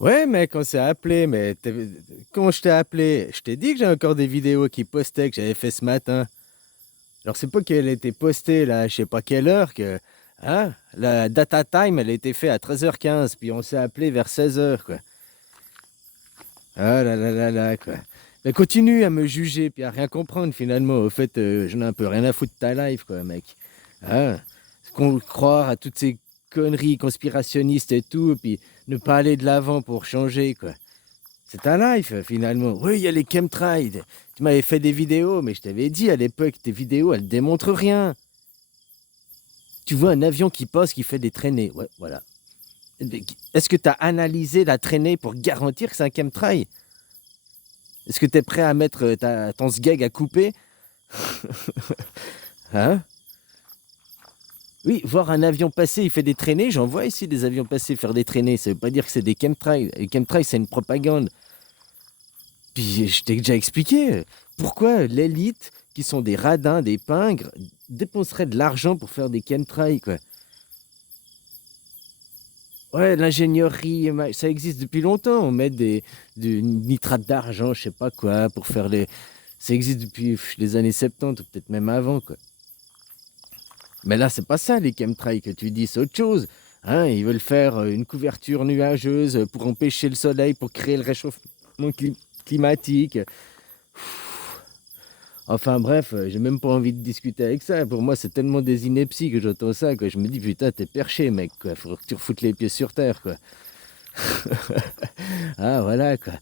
Ouais, mec, on s'est appelé, mais comment je t'ai appelé? Je t'ai dit que j'ai encore des vidéos qui postaient que j'avais fait ce matin. Alors, c'est pas qu'elle était postée, là, je sais pas quelle heure, que. Hein? La data time, elle a été faite à 13h15, puis on s'est appelé vers 16h, quoi. Ah là là là là, quoi. Mais continue à me juger, puis à rien comprendre, finalement. Au fait, j'en ai un peu rien à foutre de ta life, quoi, mec. Hein? Croire à toutes ces conneries conspirationnistes et tout, puis ne pas aller de l'avant pour changer, quoi. C'est ta life, finalement. Oui, il y a les chemtrails. Tu m'avais fait des vidéos, mais je t'avais dit à l'époque, tes vidéos, elles démontrent rien. Tu vois un avion qui passe, qui fait des traînées. Ouais, voilà. Est-ce que tu as analysé la traînée pour garantir que c'est un chemtrail? Est-ce que tu es prêt à mettre ton sgeg à couper? Hein? Oui, voir un avion passer, il fait des traînées. J'en vois ici des avions passer faire des traînées. Ça veut pas dire que c'est des chemtrails. Les chemtrails, c'est une propagande. Puis je t'ai déjà expliqué pourquoi l'élite, qui sont des radins, des pingres, dépenserait de l'argent pour faire des chemtrails, quoi. Ouais, l'ingénierie, ça existe depuis longtemps. On met du nitrate d'argent, je sais pas quoi, pour faire les. Ça existe depuis les années 70, ou peut-être même avant, quoi. Mais là, c'est pas ça, les chemtrails que tu dis, c'est autre chose. Hein, ils veulent faire une couverture nuageuse pour empêcher le soleil, pour créer le réchauffement climatique. Enfin bref, j'ai même pas envie de discuter avec ça. Pour moi, c'est tellement des inepties que j'entends ça, que je me dis, putain, t'es perché, mec, quoi. Faut que tu refoutes les pieds sur terre, quoi. Ah, voilà, quoi.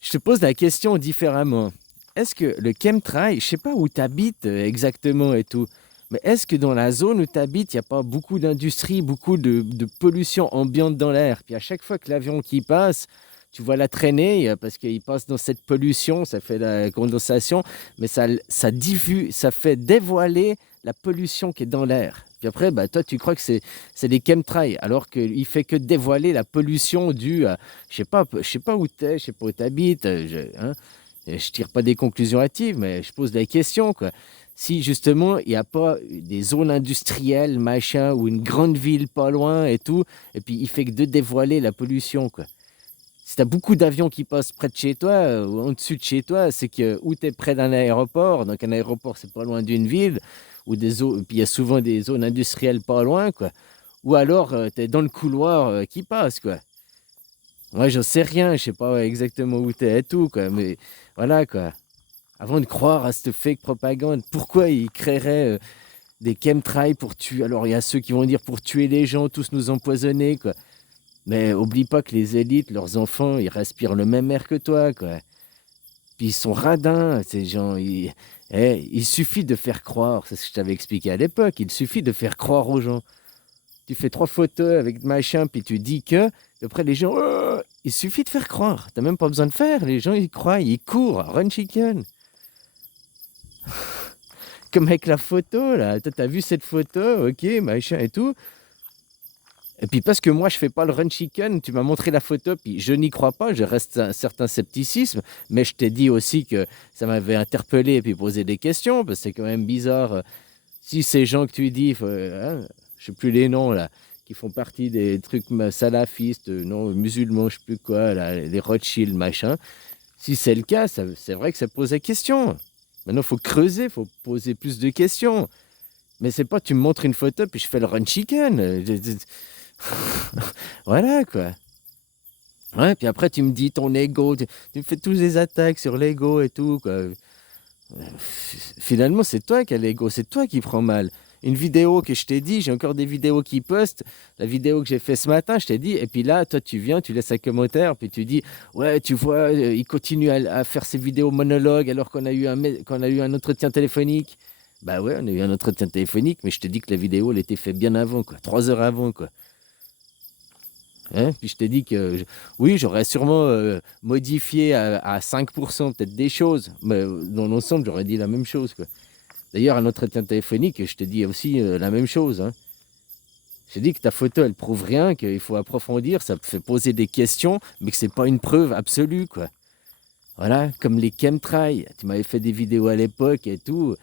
Je te pose la question différemment. Est-ce que le chemtrail, je sais pas où tu habites exactement et tout, mais est-ce que dans la zone où tu habites, il n'y a pas beaucoup d'industrie, beaucoup de pollution ambiante dans l'air? Puis à chaque fois que l'avion qui passe, tu vois la traîner parce qu'il passe dans cette pollution, ça fait la condensation, mais ça diffuse, ça fait dévoiler la pollution qui est dans l'air. Puis après, bah, toi, tu crois que c'est des chemtrails, alors qu'il fait que dévoiler la pollution due à, je sais pas où t'es, je sais pas où t'habites, hein, je tire pas des conclusions hâtives, mais je pose des questions, quoi. Si justement il n'y a pas des zones industrielles, machin, ou une grande ville pas loin et tout, et puis il fait que de dévoiler la pollution, quoi. Si tu as beaucoup d'avions qui passent près de chez toi ou en dessus de chez toi, c'est que ou tu es près d'un aéroport, donc un aéroport c'est pas loin d'une ville, ou des zones, puis il y a souvent des zones industrielles pas loin, quoi. Ou alors tu es dans le couloir qui passe, quoi. Moi, j'en sais rien, je sais pas exactement où t'es et tout, quoi. Mais voilà, quoi. Avant de croire à cette fake propagande, pourquoi ils créeraient des chemtrails pour tuer? Alors, il y a ceux qui vont dire pour tuer les gens, tous nous empoisonner, quoi. Mais oublie pas que les élites, leurs enfants, ils respirent le même air que toi, quoi. Puis ils sont radins, ces gens. Il suffit de faire croire, c'est ce que je t'avais expliqué à l'époque, il suffit de faire croire aux gens. Tu fais 3 photos avec machin, puis tu dis que, et après les gens, oh, il suffit de faire croire. T'as même pas besoin de faire, les gens ils croient, ils courent, run chicken. Comme avec la photo, là, t'as vu cette photo, ok, machin et tout. Et puis parce que moi je fais pas le run chicken, tu m'as montré la photo, puis je n'y crois pas, je reste un certain scepticisme, mais je t'ai dit aussi que ça m'avait interpellé et puis posé des questions, parce que c'est quand même bizarre. Si ces gens que tu dis, hein, je sais plus les noms là, qui font partie des trucs salafistes, non, musulmans, je sais plus quoi, là, les Rothschild, machin, si c'est le cas, c'est vrai que ça pose la question. Maintenant, il faut creuser, il faut poser plus de questions. Mais c'est pas tu me montres une photo puis je fais le run chicken. Voilà quoi. Ouais, puis après tu me dis ton ego, tu me fais tous les attaques sur l'ego et tout, quoi. Finalement, c'est toi qui as l'ego, c'est toi qui prends mal. Une vidéo que je t'ai dit, j'ai encore des vidéos qui postent. La vidéo que j'ai fait ce matin, je t'ai dit, et puis là, toi, tu viens, tu laisses un commentaire, puis tu dis, ouais, tu vois, il continue à faire ses vidéos monologues alors qu'on a eu un entretien téléphonique. Bah ouais, on a eu un entretien téléphonique, mais je te dis que la vidéo, elle était faite bien avant, quoi, 3 heures avant, quoi. Hein, puis je t'ai dit que oui, j'aurais sûrement modifié à 5% peut-être des choses, mais dans l'ensemble, j'aurais dit la même chose, quoi. D'ailleurs, un entretien téléphonique, je te dis aussi la même chose, hein. Je te dis que ta photo, elle prouve rien, qu'il faut approfondir, ça fait poser des questions, mais que c'est pas une preuve absolue, quoi. Voilà, comme les chemtrails. Tu m'avais fait des vidéos à l'époque et tout.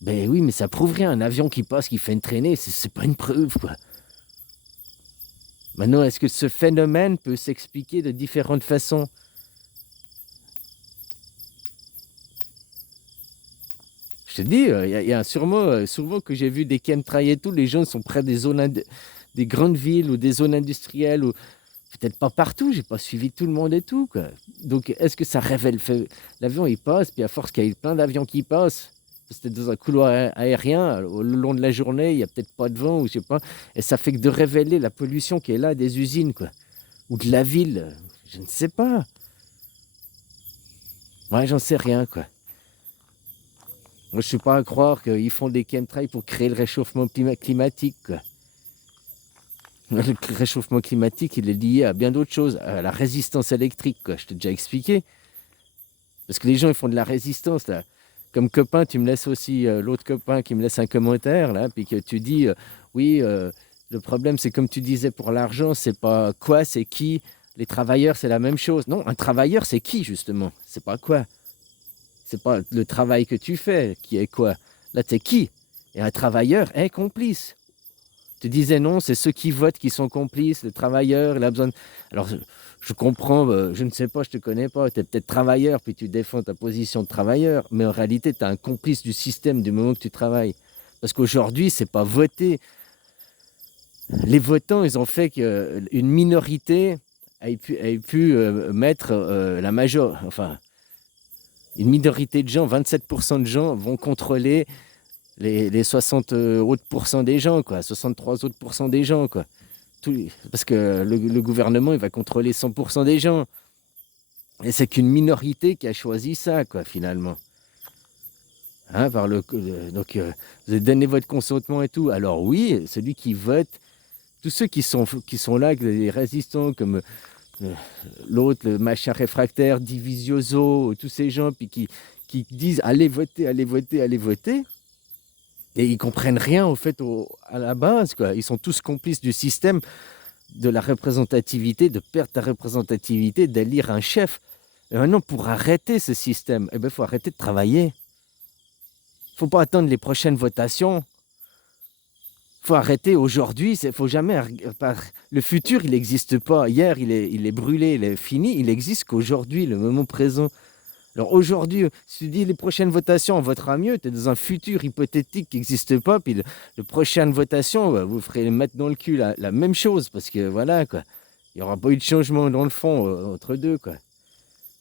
Ben oui, mais ça prouve rien. Un avion qui passe, qui fait une traînée, c'est pas une preuve, quoi. Maintenant, est-ce que ce phénomène peut s'expliquer de différentes façons? Je te dis, il y a sûrement, souvent que j'ai vu des chemtrails et tout, les gens sont près des des grandes villes ou des zones industrielles, ou peut-être pas partout, j'ai pas suivi tout le monde et tout, quoi. Donc, est-ce que ça révèle l'avion, il passe, puis à force qu'il y ait plein d'avions qui passent, parce que dans un couloir aérien, le long de la journée, il y a peut-être pas de vent, ou je sais pas, et ça fait que de révéler la pollution qui est là des usines, quoi, ou de la ville, je ne sais pas. Ouais, j'en sais rien, quoi. Moi, je suis pas à croire qu'ils font des chemtrails pour créer le réchauffement climatique, quoi. Le réchauffement climatique, il est lié à bien d'autres choses, à la résistance électrique, quoi. Je t'ai déjà expliqué. Parce que les gens, ils font de la résistance, là. Comme copain, tu me laisses aussi l'autre copain qui me laisse un commentaire, là, puis que tu dis, oui, le problème, c'est comme tu disais pour l'argent, c'est pas quoi, c'est qui. Les travailleurs, c'est la même chose. Non, un travailleur, c'est qui, justement? C'est pas quoi. C'est pas le travail que tu fais qui est quoi. Là, t'es qui? Et un travailleur est complice. Tu disais non, c'est ceux qui votent qui sont complices, le travailleur, il a besoin de... Alors, je comprends, je ne sais pas, je ne te connais pas, tu es peut-être travailleur, puis tu défends ta position de travailleur, mais en réalité, tu es un complice du système du moment que tu travailles. Parce qu'aujourd'hui, c'est pas voter. Les votants, ils ont fait qu'une minorité ait pu mettre la major... Enfin, une minorité de gens, 27% de gens vont contrôler les 60 autres pourcents des gens, quoi, 63 autres pourcents des gens, quoi. Parce que le gouvernement, il va contrôler 100% des gens. Et c'est qu'une minorité qui a choisi ça, quoi, finalement. Hein, donc, vous avez donné votre consentement et tout. Alors oui, celui qui vote, tous ceux qui sont là, les résistants, comme l'autre, le machin réfractaire, Divisioso, tous ces gens puis qui disent allez voter, allez voter, allez voter. Et ils comprennent rien, au fait, à la base, quoi. Ils sont tous complices du système de la représentativité, de perdre ta représentativité, d'élire un chef. Et maintenant, pour arrêter ce système, eh ben, faut arrêter de travailler. Faut pas attendre les prochaines votations. Faut arrêter aujourd'hui. Faut jamais. Le futur, il n'existe pas. Hier, il est brûlé, il est fini. Il n'existe qu'aujourd'hui, le moment présent. Alors aujourd'hui, si tu dis les prochaines votations, on votera mieux, tu es dans un futur hypothétique qui n'existe pas, puis la prochaine votation, bah, vous ferez mettre dans le cul la même chose, parce que voilà, quoi. Il n'y aura pas eu de changement dans le fond entre deux, quoi.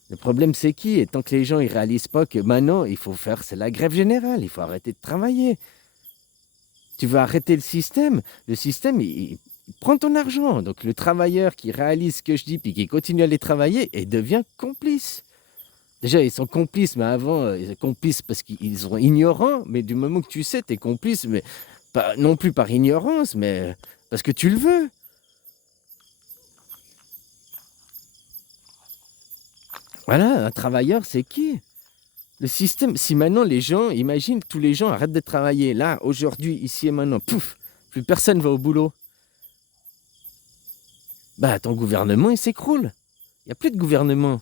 Le problème, c'est qui? Et tant que les gens ne réalisent pas que maintenant, il faut faire, c'est la grève générale, il faut arrêter de travailler. Tu veux arrêter le système, il prend ton argent. Donc le travailleur qui réalise ce que je dis, puis qui continue à les travailler, et devient complice. Déjà, ils sont complices, mais avant, ils sont complices parce qu'ils sont ignorants. Mais du moment que tu sais, tu es complice, mais pas non plus par ignorance, mais parce que tu le veux. Voilà, un travailleur, c'est qui? Le système, si maintenant les gens, imagine que tous les gens arrêtent de travailler. Là, aujourd'hui, ici et maintenant, pouf, plus personne va au boulot. Bah, ton gouvernement, il s'écroule. Il n'y a plus de gouvernement.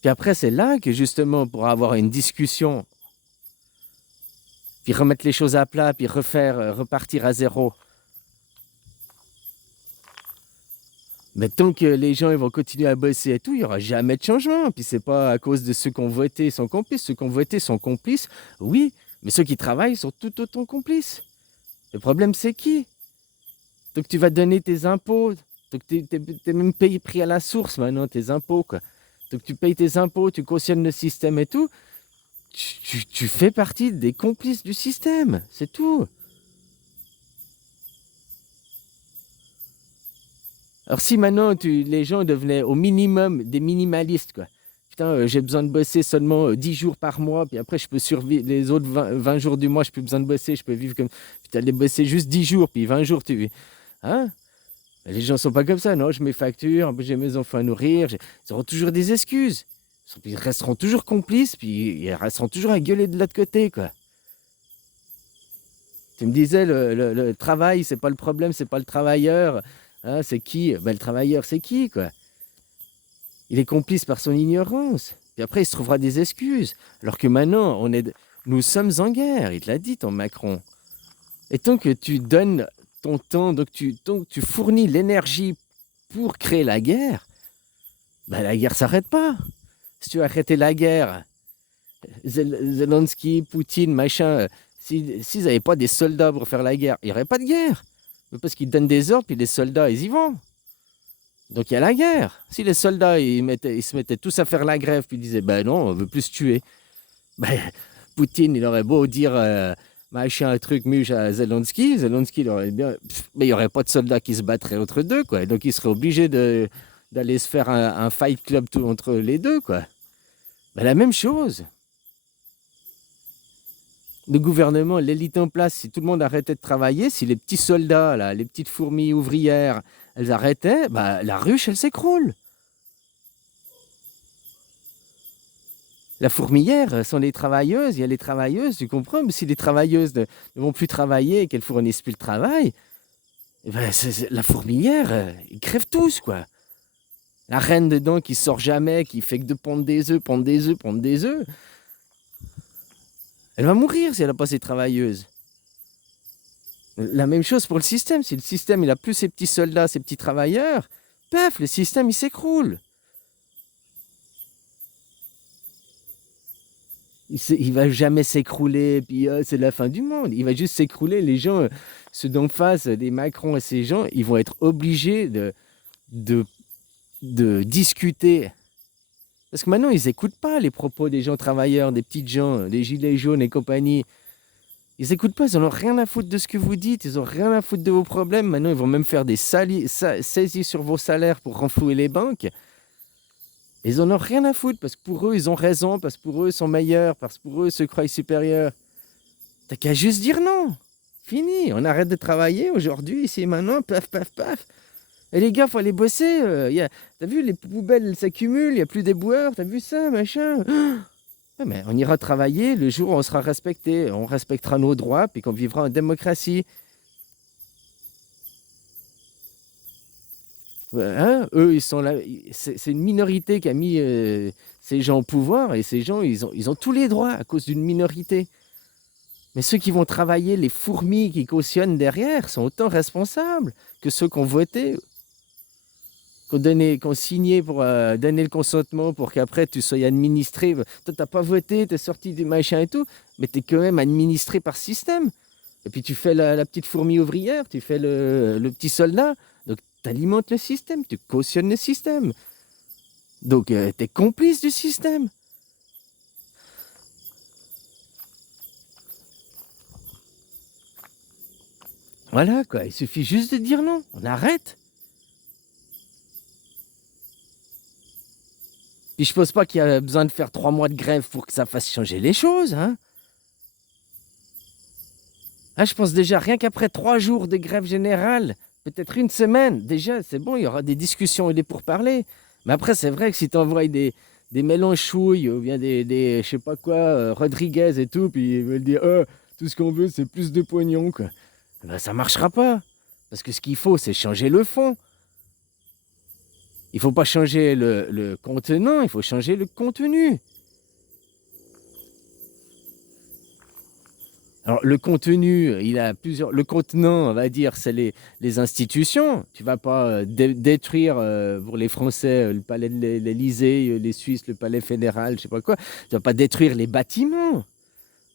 Puis après, c'est là que justement, pour avoir une discussion, puis remettre les choses à plat, puis repartir à zéro. Mais tant que les gens ils vont continuer à bosser et tout, il n'y aura jamais de changement. Puis c'est pas à cause de ceux qui ont voté sont complices. Ceux qui ont voté sont complices, oui, mais ceux qui travaillent sont tout autant complices. Le problème, c'est qui? Donc tu vas donner tes impôts. Donc tu es même pris à la source maintenant, tes impôts, quoi. Donc tu payes tes impôts, tu cautionnes le système et tout. Tu fais partie des complices du système, c'est tout. Alors si maintenant les gens devenaient au minimum des minimalistes, quoi. Putain, j'ai besoin de bosser seulement 10 jours par mois, puis après je peux survivre les autres 20 jours du mois, je n'ai plus besoin de bosser, je peux vivre comme... Putain, de bosser juste 10 jours, puis 20 jours, tu vis. Hein? Les gens ne sont pas comme ça, non, je mets facture, j'ai mes enfants à nourrir, ils auront toujours des excuses. Ils resteront toujours complices, puis ils resteront toujours à gueuler de l'autre côté, quoi. Tu me disais, le travail, c'est pas le problème, c'est pas le travailleur. Hein, c'est qui? Ben, le travailleur, c'est qui, quoi? Il est complice par son ignorance. Puis après, il se trouvera des excuses. Alors que maintenant, nous sommes en guerre. Il te l'a dit, ton Macron. Et tant que tu donnes ton temps, donc tu fournis l'énergie pour créer la guerre, ben la guerre s'arrête pas. Si tu veux arrêter la guerre, Zelensky, Poutine, machin, s'ils n'avaient pas des soldats pour faire la guerre, il n'y aurait pas de guerre. Mais parce qu'ils donnent des ordres, puis les soldats, ils y vont. Donc il y a la guerre. Si les soldats, ils se mettaient tous à faire la grève, puis ils disaient, ben non, on veut plus se tuer. Ben, Poutine, il aurait beau dire machin, un truc muche à Zelensky, Zelensky, il aurait bien. Mais il n'y aurait pas de soldats qui se battraient entre deux, quoi. Donc il serait obligé d'aller se faire un fight club entre les deux, quoi. Ben, la même chose. Le gouvernement, l'élite en place, si tout le monde arrêtait de travailler, si les petits soldats, là, les petites fourmis ouvrières, elles arrêtaient, bah, la ruche, elle s'écroule. La fourmilière sont les travailleuses, il y a les travailleuses, tu comprends? Mais si les travailleuses ne vont plus travailler et qu'elles fournissent plus le travail, eh ben, la fourmilière, ils crèvent tous, quoi. La reine dedans qui sort jamais, qui fait que de pondre des œufs, pondre des œufs, pondre des œufs, elle va mourir si elle n'a pas ses travailleuses. La même chose pour le système. Si le système il a plus ses petits soldats, ses petits travailleurs, paf, le système il s'écroule. Il va jamais s'écrouler, puis c'est la fin du monde. Il va juste s'écrouler. Les gens, ceux d'en face, des Macron et ces gens, ils vont être obligés de, de discuter. Parce que maintenant, ils n'écoutent pas les propos des gens travailleurs, des petites gens, des gilets jaunes et compagnie. Ils n'écoutent pas, ils n'en ont rien à foutre de ce que vous dites, ils n'ont rien à foutre de vos problèmes. Maintenant, ils vont même faire des saisies sur vos salaires pour renflouer les banques. Ils en ont rien à foutre parce que pour eux, ils ont raison, parce que pour eux, ils sont meilleurs, parce que pour eux, ils se croient supérieurs. T'as qu'à juste dire non. Fini, on arrête de travailler aujourd'hui, ici et maintenant, paf, paf, paf. Et les gars, faut aller bosser. T'as vu, les poubelles s'accumulent, il n'y a plus d'éboueurs, t'as vu ça, machin. Ouais, mais on ira travailler le jour où on sera respecté, on respectera nos droits, puis qu'on vivra en démocratie. Hein, eux, ils sont là. C'est une minorité qui a mis ces gens au pouvoir, et ces gens, ils ont tous les droits à cause d'une minorité. Mais ceux qui vont travailler, les fourmis qui cautionnent derrière, sont autant responsables que ceux qui ont voté, qui ont signé pour donner le consentement pour qu'après tu sois administré. Toi, t'as pas voté, t'es sorti du machin et tout, mais tu es quand même administré par système. Et puis tu fais la petite fourmi ouvrière, tu fais le petit soldat. Donc tu alimentes le système, tu cautionnes le système. Donc tu es complice du système. Voilà quoi, il suffit juste de dire non, on arrête. Puis je pense pas qu'il y a besoin de faire 3 mois de grève pour que ça fasse changer les choses, hein. Ah, je pense déjà, rien qu'après 3 jours de grève générale, peut-être une semaine, déjà, c'est bon, il y aura des discussions et des pourparlers. Mais après, c'est vrai que si tu envoies des mélanchouilles ou bien je sais pas quoi, Rodriguez et tout, puis ils veulent dire, tout ce qu'on veut, c'est plus de pognon, quoi. Ben, ça marchera pas. Parce que ce qu'il faut, c'est changer le fond. Il faut pas changer le contenant, il faut changer le contenu. Alors, le contenu, il a plusieurs. Le contenant, on va dire, c'est les institutions. Tu vas pas détruire pour les Français le palais de l'Élysée, les Suisses, le palais fédéral, je sais pas quoi. Tu vas pas détruire les bâtiments.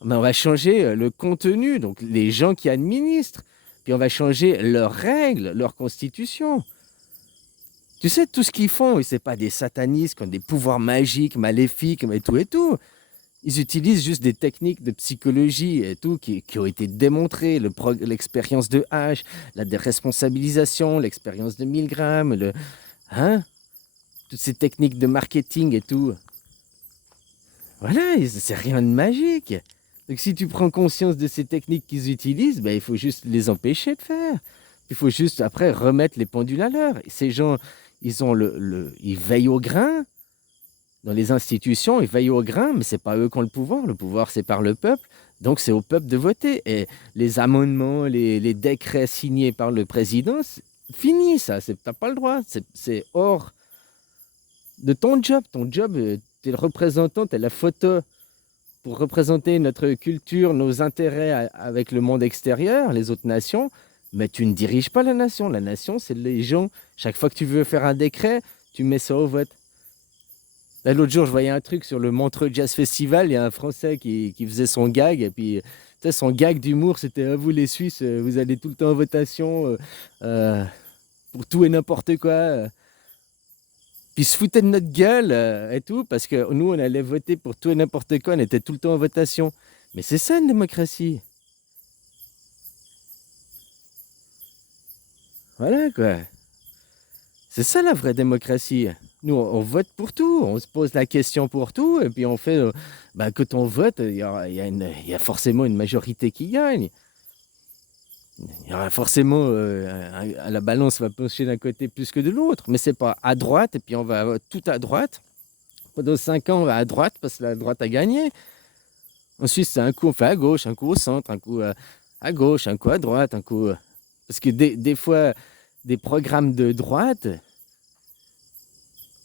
Mais on va changer le contenu, donc les gens qui administrent. Puis on va changer leurs règles, leur constitution. Tu sais, tout ce qu'ils font, c'est pas des satanistes qui ont des pouvoirs magiques, maléfiques, et tout et tout. Ils utilisent juste des techniques de psychologie et tout qui ont été démontrées, l'expérience de H, la déresponsabilisation, l'expérience de Milgram, hein, toutes ces techniques de marketing et tout. Voilà, c'est rien de magique. Donc si tu prends conscience de ces techniques qu'ils utilisent, ben, il faut juste les empêcher de faire. Il faut juste après remettre les pendules à l'heure. Ces gens, ils veillent au grain. Dans les institutions, ils veillent au grain, mais c'est pas eux qui ont le pouvoir. Le pouvoir, c'est par le peuple. Donc, c'est au peuple de voter. Et les amendements, les décrets signés par le président, c'est fini, ça. T'as pas le droit. C'est hors de ton job. Ton job, tu es le représentant, tu es la photo pour représenter notre culture, nos intérêts avec le monde extérieur, les autres nations, mais tu ne diriges pas la nation. La nation, c'est les gens. Chaque fois que tu veux faire un décret, tu mets ça au vote. Là, l'autre jour, je voyais un truc sur le Montreux Jazz Festival. Il y a un Français qui faisait son gag. Et puis, tu sais, son gag d'humour, c'était à vous, les Suisses, vous allez tout le temps en votation euh, pour tout et n'importe quoi. Puis, il se foutait de notre gueule et tout, parce que nous, on allait voter pour tout et n'importe quoi. On était tout le temps en votation. Mais c'est ça, une démocratie. Voilà, quoi. C'est ça la vraie démocratie. Nous, on vote pour tout, on se pose la question pour tout, et puis on fait, quand on vote, il y a forcément une majorité qui gagne. Il y aura forcément, la balance va pencher d'un côté plus que de l'autre, mais c'est pas à droite, et puis on va tout à droite. Pendant 5 ans, on va à droite parce que la droite a gagné. Ensuite, c'est un coup, on fait à gauche, un coup au centre, un coup à gauche, un coup à droite, un coup. Parce que des fois, des programmes de droite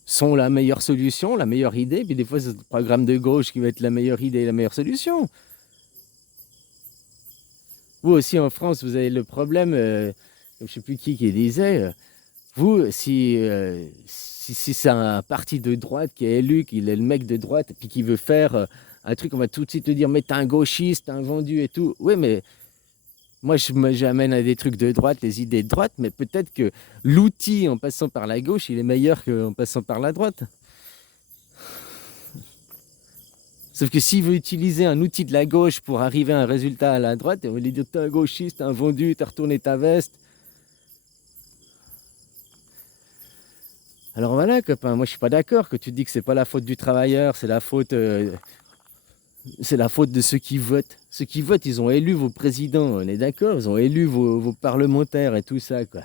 sont la meilleure solution, la meilleure idée, puis des fois, c'est le programme de gauche qui va être la meilleure idée, la meilleure solution. Vous aussi, en France, vous avez le problème, je ne sais plus qui disait, vous, si c'est un parti de droite qui est élu, qu'il est le mec de droite, puis qui veut faire un truc, on va tout de suite te dire, mais t'es un gauchiste, t'es un vendu et tout. Oui, mais moi, j'amène à des trucs de droite, les idées de droite, mais peut-être que l'outil en passant par la gauche, il est meilleur qu'en passant par la droite. Sauf que s'il veut utiliser un outil de la gauche pour arriver à un résultat à la droite, on va lui dire t'es un gauchiste, t'es un vendu, t'as retourné ta veste. Alors voilà, copain, moi je suis pas d'accord que tu dis que c'est pas la faute du travailleur, c'est la faute de ceux qui votent. Ceux qui votent, ils ont élu vos présidents, on est d'accord, ils ont élu vos parlementaires et tout ça, quoi.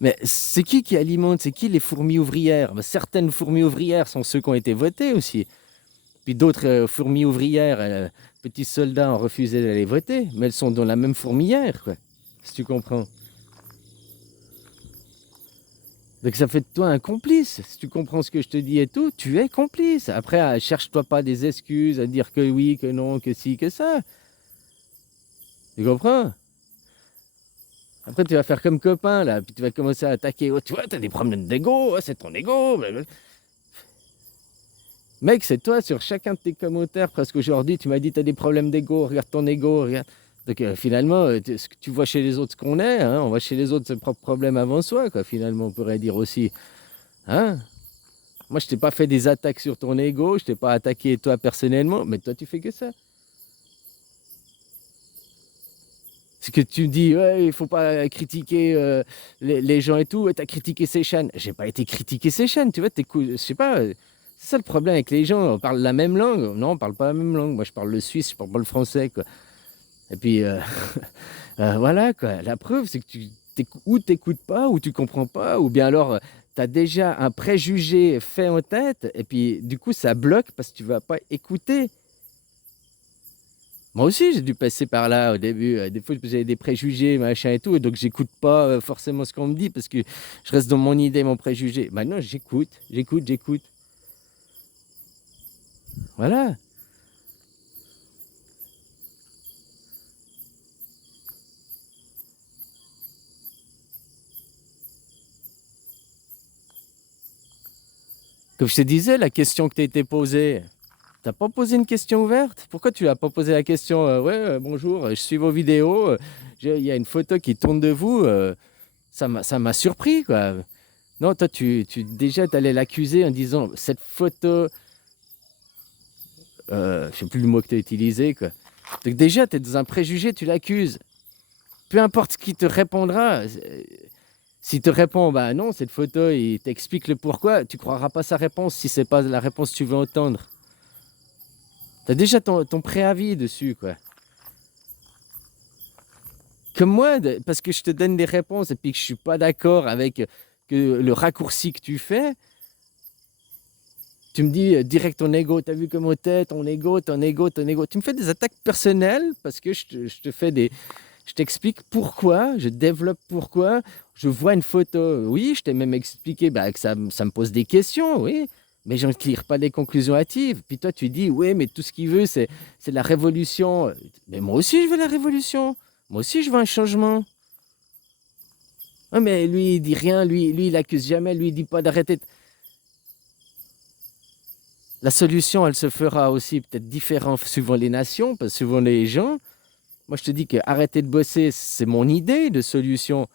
Mais c'est qui alimente, c'est qui les fourmis ouvrières? Ben, certaines fourmis ouvrières sont ceux qui ont été votés aussi. Puis d'autres fourmis ouvrières, petits soldats ont refusé d'aller voter, mais elles sont dans la même fourmilière, quoi. Si tu comprends. Donc ça fait de toi un complice. Si tu comprends ce que je te dis et tout, tu es complice. Après, cherche-toi pas des excuses à dire que oui, que non, que si, que ça. Tu comprends? Après, tu vas faire comme copain, là, puis tu vas commencer à attaquer. Oh, tu vois, t'as des problèmes d'ego, oh, c'est ton ego. Blablabla. Mec, c'est toi, sur chacun de tes commentaires, presque aujourd'hui, tu m'as dit, t'as des problèmes d'ego, regarde ton ego, regarde. Donc finalement, ce que tu vois chez les autres ce qu'on est, hein, on voit chez les autres ses propres problèmes avant soi, quoi, finalement, on pourrait dire aussi. Hein? Moi, je t'ai pas fait des attaques sur ton ego, je t'ai pas attaqué toi personnellement, mais toi, tu fais que ça. C'est que tu dis, ouais, il faut pas critiquer les gens et tout, et t'as critiqué ces chaînes. J'ai pas été critiquer ces chaînes, tu vois, je sais pas, c'est ça le problème avec les gens, on parle la même langue. Non, on parle pas la même langue, moi je parle le suisse, je parle pas le français, quoi. Et puis, voilà, quoi. La preuve, c'est que ou t'écoutes pas, ou tu comprends pas, ou bien alors, tu as déjà un préjugé fait en tête, et puis du coup, ça bloque parce que tu vas pas écouter. Moi aussi, j'ai dû passer par là au début. Des fois, j'avais des préjugés, machin et tout, et donc j'écoute pas forcément ce qu'on me dit parce que je reste dans mon idée, mon préjugé. Maintenant, j'écoute. Voilà. Comme je te disais, la question que tu été posée, t'as pas posé une question ouverte? Pourquoi tu n'as pas posé la question ouais, bonjour, je suis vos vidéos, il y a une photo qui tourne de vous, ça m'a surpris, quoi. Non, toi, déjà, tu allais l'accuser en disant cette photo, je sais plus le mot que tu as utilisé, quoi. Donc, déjà, tu es dans un préjugé, tu l'accuses. Peu importe ce qui te répondra, s'il te répond, bah non, cette photo, il t'explique le pourquoi, tu croiras pas sa réponse si c'est pas la réponse que tu veux entendre. Tu as déjà ton préavis dessus, quoi. Comme moi, parce que je te donne des réponses et puis que je suis pas d'accord avec le raccourci que tu fais, tu me dis direct ton ego, t'as vu comment t'es, ton ego, ton ego, ton ego. Tu me fais des attaques personnelles parce que je t'explique pourquoi, je développe pourquoi, je vois une photo. Oui, je t'ai même expliqué bah, que ça me pose des questions, oui. Mais j'en tire pas des conclusions hâtives. Puis toi, tu dis, oui, mais tout ce qu'il veut, c'est la révolution. Mais moi aussi, je veux la révolution. Moi aussi, je veux un changement. Ah, mais lui, il dit rien, lui, il accuse jamais, lui, il dit pas d'arrêter. La solution, elle se fera aussi peut-être différente suivant les nations, parce que suivant les gens. Moi, je te dis que arrêter de bosser, c'est mon idée de solution.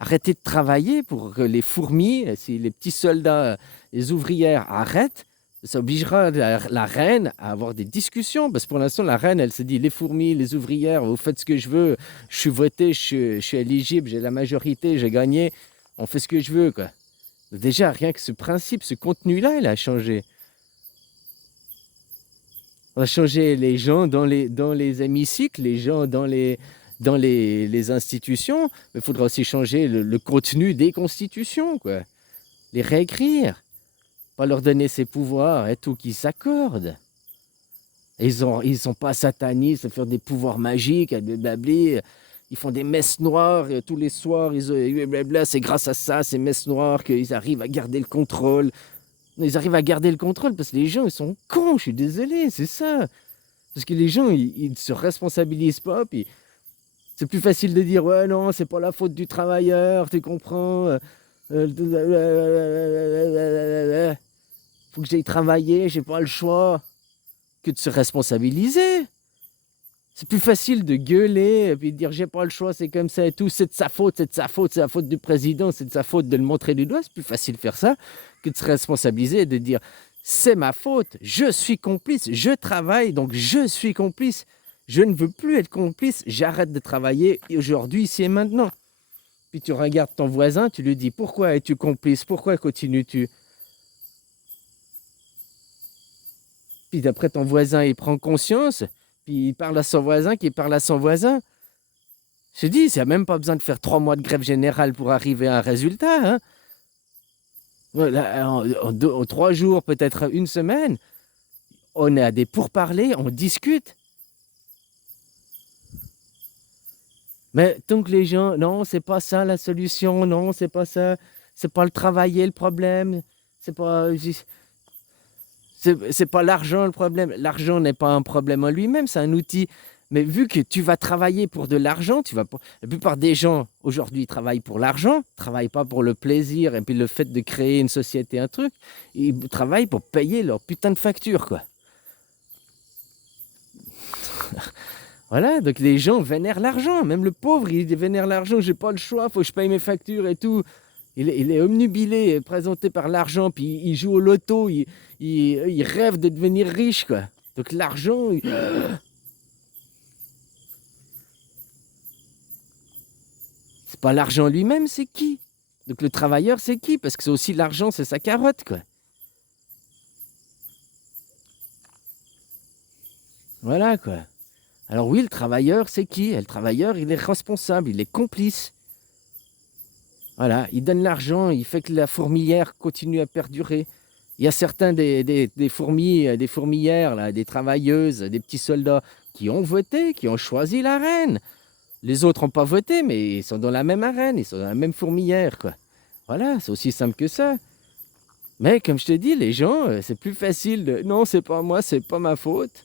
Arrêter de travailler pour que les fourmis, si les petits soldats, les ouvrières arrêtent, ça obligera la reine à avoir des discussions. Parce que pour l'instant, la reine, elle se dit, les fourmis, les ouvrières, vous faites ce que je veux, je suis voté, je suis éligible, j'ai la majorité, j'ai gagné, on fait ce que je veux, quoi. Déjà, rien que ce principe, ce contenu-là, il a changé. On a changé les gens dans les hémicycles, les gens dans les institutions, mais il faudra aussi changer le contenu des constitutions, quoi. Les réécrire, pas leur donner ces pouvoirs et tout qu'ils s'accordent. Ils sont pas satanistes à faire des pouvoirs magiques, à blabli. Ils font des messes noires tous les soirs. C'est grâce à ça, ces messes noires, qu'ils arrivent à garder le contrôle. Ils arrivent à garder le contrôle parce que les gens, ils sont cons, je suis désolé, c'est ça. Parce que les gens, ils ne se responsabilisent pas, puis c'est plus facile de dire, ouais, non, c'est pas la faute du travailleur, tu comprends. Faut que j'aille travailler, j'ai pas le choix. Que de se responsabiliser. C'est plus facile de gueuler et puis de dire j'ai pas le choix, c'est comme ça et tout, c'est de sa faute, c'est de sa faute, c'est la faute du président, c'est de sa faute de le montrer du doigt. C'est plus facile de faire ça que de se responsabiliser et de dire c'est ma faute, je suis complice, je travaille, donc je suis complice. Je ne veux plus être complice, j'arrête de travailler aujourd'hui, ici et maintenant. Puis tu regardes ton voisin, tu lui dis pourquoi es-tu complice, pourquoi continues-tu? Puis d'après ton voisin, il prend conscience, puis il parle à son voisin, qui parle à son voisin. Je te dis, il n'y a même pas besoin de faire 3 mois de grève générale pour arriver à un résultat. Hein. Voilà, en 3 jours, peut-être une semaine, on est à des pourparlers, on discute. Mais tant que les gens, non, c'est pas ça la solution, non, c'est pas ça, c'est pas le travailler le problème, c'est pas. C'est pas l'argent le problème. L'argent n'est pas un problème en lui-même, c'est un outil. Mais vu que tu vas travailler pour de l'argent, la plupart des gens aujourd'hui travaillent pour l'argent, ne travaillent pas pour le plaisir et puis le fait de créer une société, un truc. Ils travaillent pour payer leur putain de facture, quoi. Voilà, donc les gens vénèrent l'argent. Même le pauvre, il vénère l'argent. J'ai pas le choix, faut que je paye mes factures et tout. Il est omnubilé, présenté par l'argent, puis il joue au loto, il rêve de devenir riche, quoi. Donc l'argent... C'est pas l'argent lui-même, c'est qui? Donc le travailleur, c'est qui? Parce que c'est aussi l'argent, c'est sa carotte, quoi. Voilà, quoi. Alors oui, le travailleur, c'est qui? Le travailleur, il est responsable, il est complice. Voilà, il donne l'argent, il fait que la fourmilière continue à perdurer. Il y a certains des fourmis, des fourmilières, là, des travailleuses, des petits soldats qui ont voté, qui ont choisi la reine. Les autres n'ont pas voté, mais ils sont dans la même arène, ils sont dans la même fourmilière, quoi. Voilà, c'est aussi simple que ça. Mais comme je te dis, les gens, c'est plus facile de... Non, c'est pas moi, c'est pas ma faute.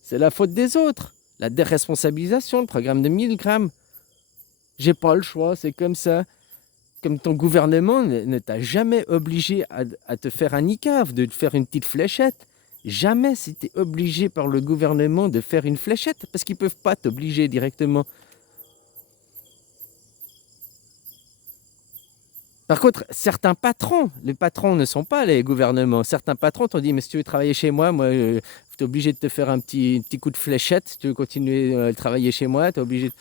C'est la faute des autres. La déresponsabilisation, le programme de 1000 grammes. J'ai pas le choix, c'est comme ça. Comme ton gouvernement ne t'a jamais obligé à te faire un niqab, de te faire une petite fléchette. Jamais si tu es obligé par le gouvernement de faire une fléchette, parce qu'ils ne peuvent pas t'obliger directement. Par contre, certains patrons, les patrons ne sont pas les gouvernements. Certains patrons t'ont dit, mais si tu veux travailler chez moi, tu es obligé de te faire un petit coup de fléchette. Si tu veux continuer à travailler chez moi, tu es obligé de...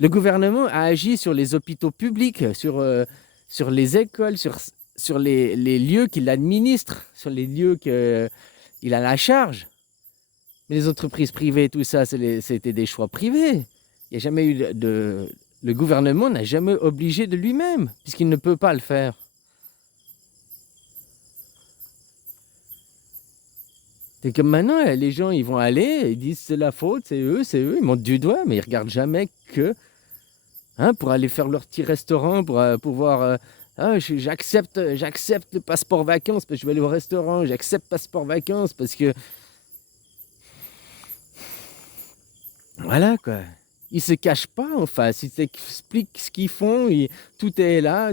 Le gouvernement a agi sur les hôpitaux publics, sur les écoles, sur les lieux qu'il administre, sur les lieux qu'il a la charge. Mais les entreprises privées, tout ça, c'était des choix privés. Il n'y a jamais eu le gouvernement n'a jamais obligé de lui-même, puisqu'il ne peut pas le faire. C'est comme maintenant, les gens, ils vont aller, ils disent c'est la faute, c'est eux, ils montent du doigt, mais ils ne regardent jamais que... Hein, pour aller faire leur petit restaurant, pour pouvoir Ah, j'accepte le passeport vacances parce que je vais aller au restaurant. J'accepte passeport vacances parce que voilà quoi. Ils se cachent pas en face. Ils t'expliquent ce qu'ils font. Tout est là,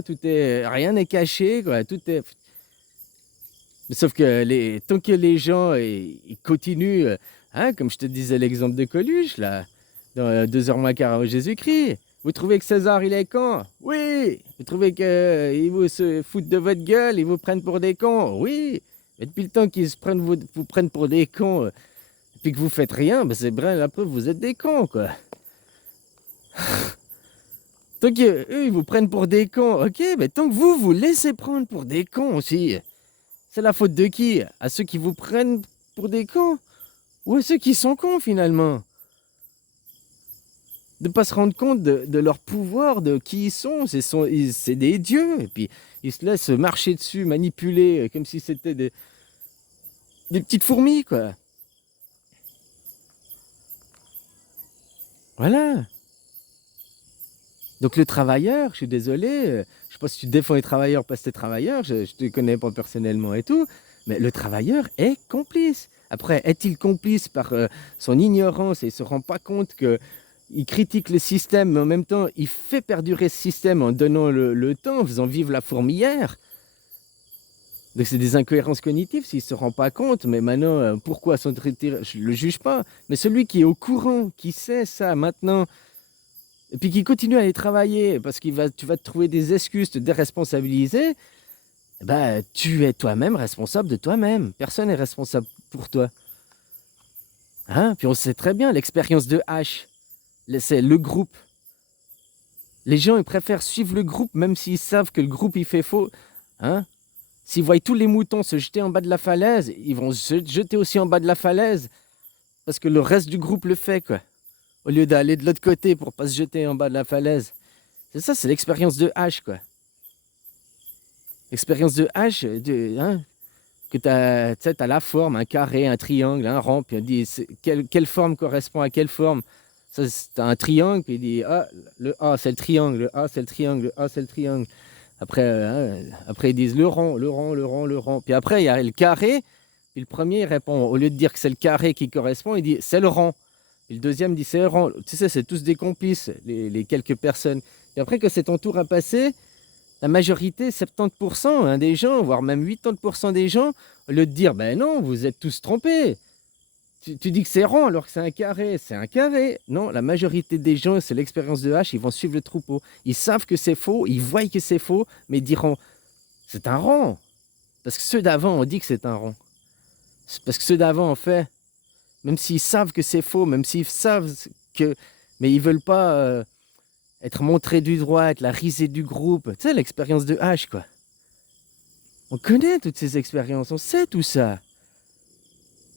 rien n'est caché quoi. Tout est. Sauf que tant que les gens ils continuent, hein, comme je te disais l'exemple de Coluche, là, dans 2 heures moins quart avant Jésus-Christ, vous trouvez que César, il est con? Oui. Vous trouvez qu'ils vous se foutent de votre gueule, ils vous prennent pour des cons? Oui. Mais depuis le temps qu'ils vous prennent pour des cons, et puis que vous faites rien, ben c'est vrai, la preuve, vous êtes des cons, quoi. Tant qu'eux, ils vous prennent pour des cons, ok, mais tant que vous laissez prendre pour des cons aussi, c'est la faute de qui? À ceux qui vous prennent pour des cons? Ou à ceux qui sont cons finalement? De ne pas se rendre compte de leur pouvoir, de qui ils sont. C'est des dieux. Et puis ils se laissent marcher dessus, manipuler, comme si c'était des petites fourmis, quoi. Voilà. Donc le travailleur, je suis désolé, je sais pas si tu défends les travailleurs parce que t'es travailleur, je te connais pas personnellement et tout, mais le travailleur est complice. Après, est-il complice par son ignorance et il se rend pas compte que il critique le système, mais en même temps, il fait perdurer ce système en donnant le temps, en faisant vivre la fourmilière. Donc c'est des incohérences cognitives s'il se rend pas compte, mais maintenant, pourquoi son je le juge pas, mais celui qui est au courant, qui sait ça maintenant, et puis qui continue à aller travailler parce tu vas te trouver des excuses, te déresponsabiliser, bah, tu es toi-même responsable de toi-même. Personne n'est responsable pour toi. Hein? Puis on sait très bien, l'expérience de H, c'est le groupe. Les gens, ils préfèrent suivre le groupe même s'ils savent que le groupe, il fait faux. Hein? S'ils voient tous les moutons se jeter en bas de la falaise, ils vont se jeter aussi en bas de la falaise parce que le reste du groupe le fait, quoi. Au lieu d'aller de l'autre côté pour pas se jeter en bas de la falaise. C'est ça, c'est l'expérience de H, quoi. L'expérience de H, hein, que tu as la forme, un carré, un triangle, un rond, puis on dit quelle forme correspond à quelle forme. Ça, tu as un triangle, puis il dit ah, le A c'est le triangle, le A c'est le triangle, le A c'est le triangle. Après, après ils disent le rond, le rond, le rond, le rond. Puis après, il y a le carré, puis le premier il répond, au lieu de dire que c'est le carré qui correspond, il dit c'est le rond. Puis le deuxième dit c'est le rond. Tu sais, c'est tous des complices, les quelques personnes. Et après que c'est ton tour à passer, la majorité, 70% hein, des gens, voire même 80% des gens, au lieu de dire, ben non, vous êtes tous trompés. Tu dis que c'est rond alors que c'est un carré. C'est un carré. Non, la majorité des gens, c'est l'expérience de H, ils vont suivre le troupeau. Ils savent que c'est faux, ils voient que c'est faux, mais ils diront, c'est un rond. Parce que ceux d'avant ont dit que c'est un rond. Parce que ceux d'avant, en fait, même s'ils savent que c'est faux, même s'ils savent que... Mais ils veulent pas être montrés du droit, être la risée du groupe. Tu sais, l'expérience de H, quoi. On connaît toutes ces expériences, on sait tout ça.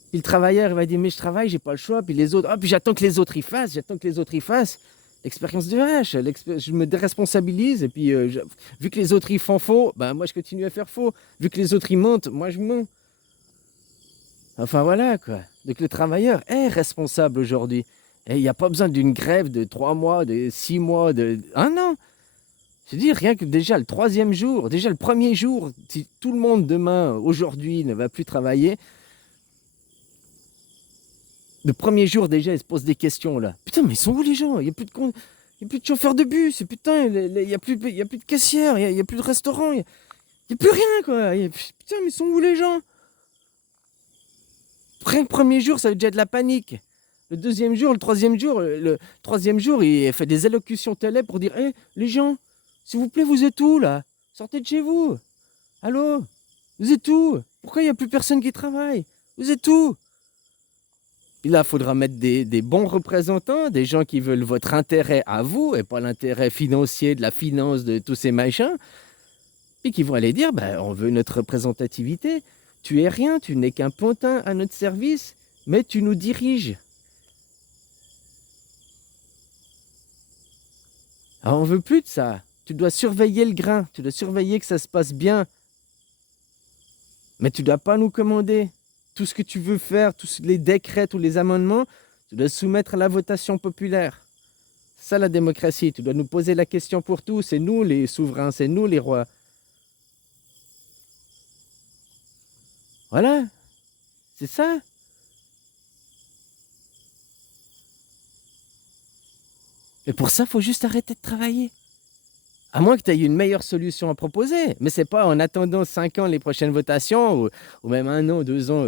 Puis le travailleur, il va dire, mais je travaille, j'ai pas le choix. Puis les autres, ah, puis j'attends que les autres y fassent, j'attends que les autres y fassent. L'expérience de H, je me déresponsabilise. Et puis, vu que les autres y font faux, ben moi je continue à faire faux. Vu que les autres y mentent, moi je mens. Enfin voilà, quoi. Donc le travailleur est responsable aujourd'hui. Et il n'y a pas besoin d'une grève de 3 mois, de 6 mois, de 1 an. Je dis rien que déjà le 3e jour, déjà le 1er jour, si tout le monde demain, aujourd'hui, ne va plus travailler, le 1er jour déjà, il se pose des questions là. Putain, mais ils sont où les gens? Il n'y a plus de il y a plus de chauffeurs de bus, et putain, il n'y a, plus de caissières, il n'y a plus de restaurants, il n'y a plus rien quoi. Putain, mais ils sont où les gens? Rien que le 1er jour, ça veut déjà de la panique. Le 2e jour, le 3e jour, le 3e jour, il fait des allocutions télé pour dire, hé, les gens, s'il vous plaît, vous êtes où là? Sortez de chez vous. Allô? Vous êtes où? Pourquoi il n'y a plus personne qui travaille? Vous êtes où? Et là, il faudra mettre des bons représentants, des gens qui veulent votre intérêt à vous et pas l'intérêt financier de la finance, de tous ces machins, et qui vont aller dire, ben, on veut notre représentativité. Tu es rien, tu n'es qu'un pantin à notre service, mais tu nous diriges. Alors, on veut plus de ça. Tu dois surveiller le grain, tu dois surveiller que ça se passe bien. Mais tu ne dois pas nous commander. Tout ce que tu veux faire, tous les décrets, tous les amendements, tu dois soumettre à la votation populaire. C'est ça la démocratie. Tu dois nous poser la question pour tout. C'est nous les souverains, c'est nous les rois. Voilà, c'est ça. Et pour ça, faut juste arrêter de travailler. À moins que tu aies une meilleure solution à proposer. Mais c'est pas en attendant 5 ans les prochaines votations ou même 1 an, 2 ans,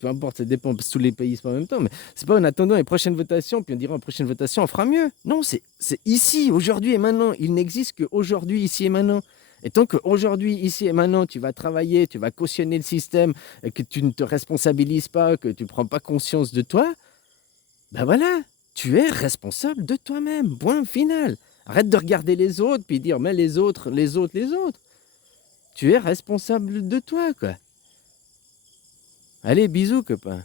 peu importe, ça dépend parce que tous les pays, c'est pas en même temps, mais c'est pas en attendant les prochaines votations, puis on dira en prochaine votation, on fera mieux. Non, c'est ici, aujourd'hui et maintenant. Il n'existe qu'aujourd'hui, ici et maintenant. Et tant qu'aujourd'hui, ici et maintenant, tu vas travailler, tu vas cautionner le système, et que tu ne te responsabilises pas, que tu prends pas conscience de toi, ben voilà, tu es responsable de toi-même. Point final. Arrête de regarder les autres puis dire mais les autres, les autres, les autres. Tu es responsable de toi, quoi. Allez, bisous, copain.